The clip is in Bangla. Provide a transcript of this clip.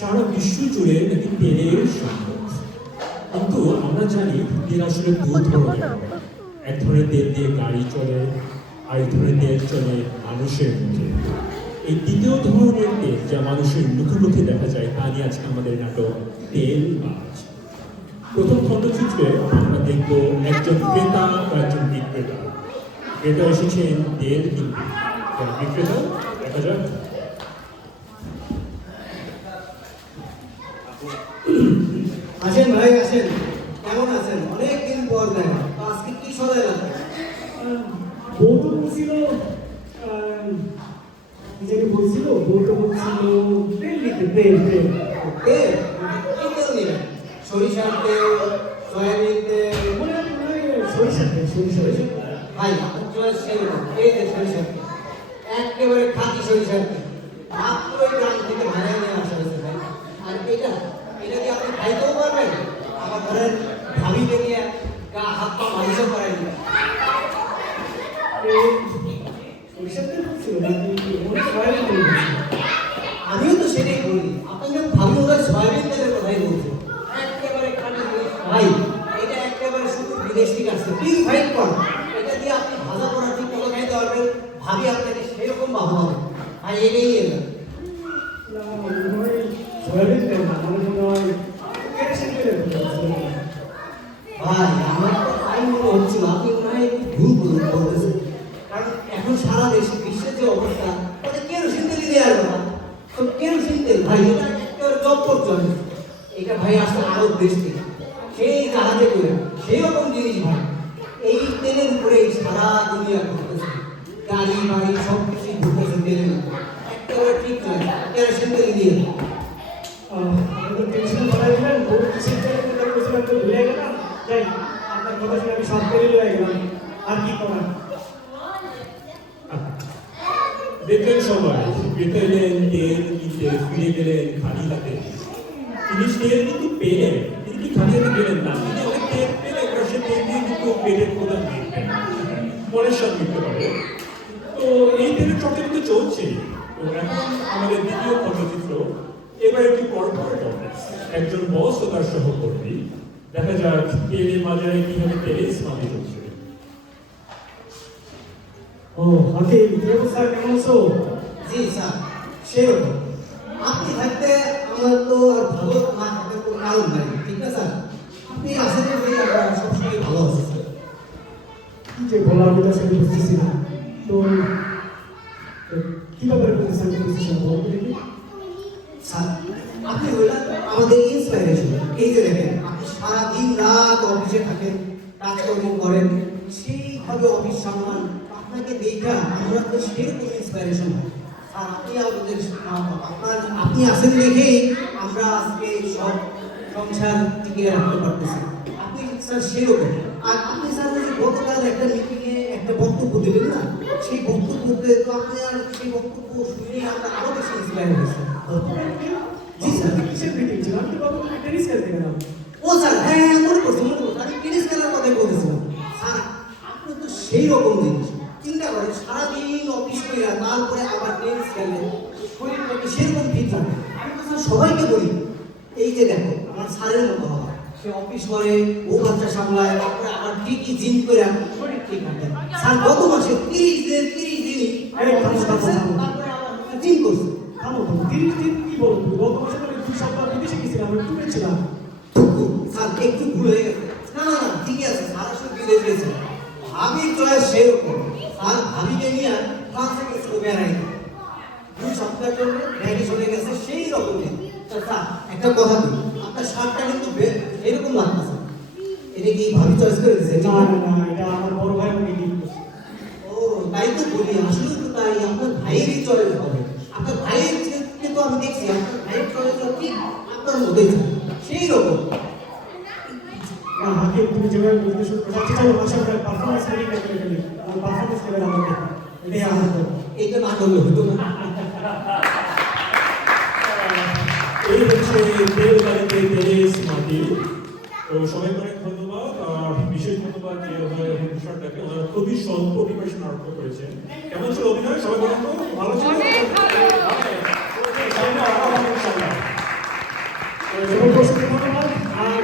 সারা বিশ্ব জুড়ে নাকি তেলের সংকট, কিন্তু আমরা জানি তেল আসলে দু ধরনের। এক ধরনের তেল দিয়ে গাড়ি চলে, আরেক ধরনের তেল চলে মানুষের মুখে। এই দ্বিতীয় ধরনের তেল যা মানুষের মুখে মুখে দেখা যায়, তা নিয়ে আজকে আমাদের নাটক তেলবাজ। প্রথম খণ্ডচিত্রে আমরা দেখব একজন ক্রেতা ও একজন বিক্রেতা। ক্রেতা এসেছেন তেল কিনতে, বিক্রেতা দেখা যাক। আসেন ভাই আসেন, কেমন আছেন? অনেকদিন পর দেখা, আজকে কি সদাই লাগবে? বউ তো বলছিল কি জানি বলছিল, বউ তো বলছিল তেল নিতে, তেল তেল তেল কি তেল নেবেন? সরিষার তেল, সয়াবিন তেল, মনে হয় সরিষার তেল, সরিষার তেল। ভাই আমার চয়েস সেরকম, এই যে সরিষার তেল, একেবারে খাঁটি সরিষার তেল, মাত্র ওই গ্রাম থেকে ভাড়ায় নিয়ে আসা হয়েছে ভাই। আর এটা এটা দিয়ে আপনি খাইতেও পারবেন, আবার ধরেন ভাবিকে নিয়ে গা হাত পা মালিশও করাই দিবেন। সরিষার তেল বলছিল নাকি মনে সয়াবিন তেল বলছিল? আমিও তো সেটাই বলি, আপনাকে ভাবি ওরা সয়াবিন তেলের কথাই বলছে। একেবারে খাঁটি জিনিস ভাই, এটা একেবারে শুধু বিদেশ থেকে আসছে, পিউরিফাইড করা। এটা দিয়ে আপনি ভাজা করা ঠিক মতো খাইতে পারবেন, ভাবি আপনাকে সেরকম ভালো হবে। আর এটাই এলো না মনে হয় সয়াবিন তেল না, আমার মনে হয় কেরোসিন তেলের কথা বলছিল। ভাই, আমার তো তাই মনে হচ্ছিল, আপনি মনে হয় একটু ভুল বলতেছেন। কারণ এখন সারা দেশে বিশ্বের যে অবস্থা, তাতে কেরোসিন তেলই দেওয়ার কথা। তো কেরোসিন তেল ভাই, এটা একেবারে জব্বরজনক। এটা ভাই আসলে আরব দেশ থেকে, সেই জাহাজে করে সেই রকম জিনিস ভাই। এই তেলের উপরে সারা দুনিয়া ঘুরতেছে, গাড়ি বাড়ি সব কিছুই ঘুরতেছে তেলের উপরে। একেবারে ঠিক নয়, কেরোসিন তেল দিয়ে। আমাদের টেনশন বাড়াই দিলেন, বউ কিসের তেলের কথা বলছিলাম তো ভুলে গেলাম। যাই, আপনার কথা শুনে আমি সব তেলই লয়ে গেলাম, আর কি করার। দেখলেন সবাই, ক্রেতা এলেন তেল কিনতে, ফিরে গেলেন খালি হাতে। তিনি তেল কিন্তু পেলেন, তিনি কি খালি হাতে গেলেন না, তিনি অনেক তেল পেলেন, এবার সে তেল দিয়ে কিন্তু পেটের প্রধান মিটবেন, মনের স্বাদ মিটতে পারে। তো এই তেলের চর্চা কিন্তু চলছে। তো এখন আমাদের দ্বিতীয় খণ্ডচিত্র, এবার একটি কর্পোরেট অফিস, একজন বস ও তার সহকর্মী। দেখা যাক তেলের বাজারে কিভাবে তেলের স্মাদি হচ্ছে। ও হাকিম, দেব স্যার কেমন আছো? জি স্যার, সেরকম। আপনি থাকতে আমার তো আর ভালো না থাকার কোনো কারণ নাই, ঠিক না স্যার? আপনি আসেন বলেই আমরা সবসময় ভালো আছি স্যার। কি যে বলা, আমি তো আসলে বুঝতেছি না। তো কি ব্যাপারে বলতেছেন, বুঝতেছি না, বলতে দেখি। স্যার, আপনি হলেন আমাদের ইন্সপাইরেশন। এই যে দেখেন, আপনি সারাদিন রাত অফিসে থাকেন, কাজকর্ম করেন, সেইভাবে অফিস সামলান। আপনাকে দেখা আমরা তো সেরকম ইন্সপাইরেশন হয়। আর আপনি আমাদের আপনি আসেন দেখেই আমরা আজকে সব সংসার টিকিয়ে রাখতে পারতেছি। আপনি স্যার সেরকম। আর আপনি স্যার ওই যে গতকাল একটা মিটিংয়ে একটা বক্তব্য দিলেন না, সেই বক্তব্যতে তো আপনি আর সেই বক্তব্য শুনে আমরা আরো বেশি ইন্সপায়ার হয়েছি। জি স্যার, কিসের মিটিং ছিল? আমি তো বাবু টেনিস খেলতে গেলাম। ও স্যার, হ্যাঁ মনে করছি। আমি টেনিস খেলার কথাই বলতেছিলাম। স্যার, আপনি তো সেই রকম জিনিস চিন্তা করেন, সারাদিন অফিস করে তারপরে আবার টেনিস খেলেন, শরীর প্রতি সেরকম ঠিক থাকে। আমি তো স্যার সবাইকে বলি, এই যে দেখো আমার স্যারের মতো হওয়া, সে অফিস করে, ও বাচ্চা সামলায়, তারপরে আবার ঠিকই জিম করে শরীর ঠিক থাকে। স্যার গত মাসে 30 দিনই তারপরে আবার জিম করছে। থামো থামো, 30 দিন কি বলো তুমি? গত মাসে মানে 2 সপ্তাহ বিদেশে গেছিলাম, আমি ট্যুরে ছিলাম। স্যার একটু ভুল হয়ে গেছে। না না না, ঠিকই আছে, স্যার আসলে বিদেশ গেছে। ভাবির চয়েস সেরকম। স্যার ভাবিকে নিয়ে ফ্রান্সে গেছিল বেড়াইতে, 2 সপ্তাহের জন্য ভ্যাকেশনে গেছে, সেই রকমই। স্যার একটা কথা বলি, আপনার শার্টটা কিন্তু এরকম লাগতেছে, এটা কি ভাবি চয়েস করে দিয়েছে? না না না, এটা আমার বড় ভাই আমাকে গিফট করছে। ও তাই তো বলি, আসলে তো তাই, আপনার ভাইয়েরই চয়েস হবে। আপনার ভাইয়ের কে তো আমি দেখছি, আপনার ভাইয়ের চয়েস ঠিক আপনার মতোই সেই রকম। না হাকিম, তুমি যেভাবে বলতেছো বোঝাচ্ছি, চলো মাসার পারফরমেন্স রেডি করে ফেলি। আমার পারফরমেন্স লেভেল আমাকে, এটাই আমার তো। এইটা না করলে হতো না। এই হচ্ছে তেল গাড়িতে তেলের স্মাদি। তো সবাইকে অনেক ধন্যবাদ, আর বিশেষ ধন্যবাদ যে অনুষ্ঠানটাকে ওনারা খুবই স্বল্প পরিবেশন আরম্ভ করেছেন। কেমন ছিল অভিনয়? সবাই বলেন তো, ভালো ছিল? সবাইকে অসংখ্য ধন্যবাদ। আর